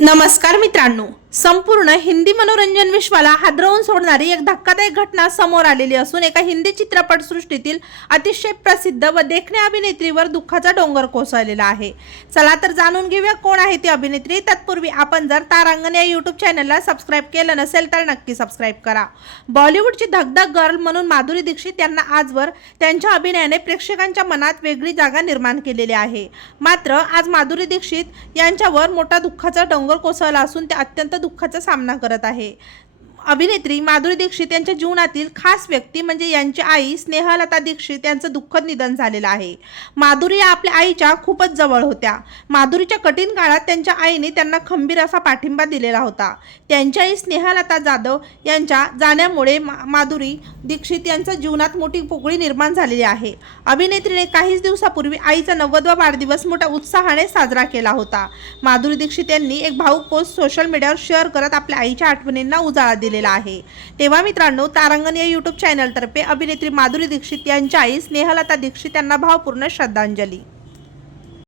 नमस्कार मित्रांनो. संपूर्ण हिंदी मनोरंजन विश्वाला हादरवून सोडणारी एक धक्कादायक घटना समोर आलेली असून एका हिंदी चित्रपटसृष्टीतील अतिशय प्रसिद्ध व देखण्या अभिनेत्रीवर दुःखाचा डोंगर कोसळलेला आहे. चला तर जाणून घेऊया कोण आहे ती अभिनेत्री. तत्पूर्वी आपण जर तारांगण या यूट्यूब चॅनलला सबस्क्राईब केलं नसेल तर नक्की सबस्क्राईब करा. बॉलिवूडची धगधग गर्ल म्हणून माधुरी दीक्षित यांना आजवर त्यांच्या अभिनयाने प्रेक्षकांच्या मनात वेगळी जागा निर्माण केलेली आहे. मात्र आज माधुरी दीक्षित यांच्यावर मोठा दुःखाचा डोंगर कोसळला असून ते अत्यंत दुःखाचा सामना करत आहे. अभिनेत्री माधुरी दीक्षित यांच्या जीवनातील खास व्यक्ती म्हणजे यांची आई स्नेहलता दीक्षित यांचं दुःखद निधन झालेलं आहे. माधुरी या आपल्या आईच्या खूपच जवळ होत्या. माधुरीच्या कठीण काळात त्यांच्या आईने त्यांना खंबीर असा पाठिंबा दिलेला होता. त्यांची आई स्नेहलता जाधव यांच्या जाण्यामुळे मा- माधुरी दीक्षित यांच्या जीवनात मोठी पोकळी निर्माण झालेली आहे. अभिनेत्रीने काहीच दिवसापूर्वी आईचा नव्वदवा वाढदिवस मोठ्या उत्साहाने साजरा केला होता. माधुरी दीक्षित यांनी एक भाऊक पोस्ट सोशल मीडियावर शेअर करत आपल्या आईच्या आठवणींना उजाळा आलेला आहे. तेव्हा मित्रांनो तारांगण या युट्यूब चॅनलतर्फे अभिनेत्री माधुरी दीक्षित यांच्या आई स्नेहलता दीक्षित यांना भावपूर्ण श्रद्धांजली.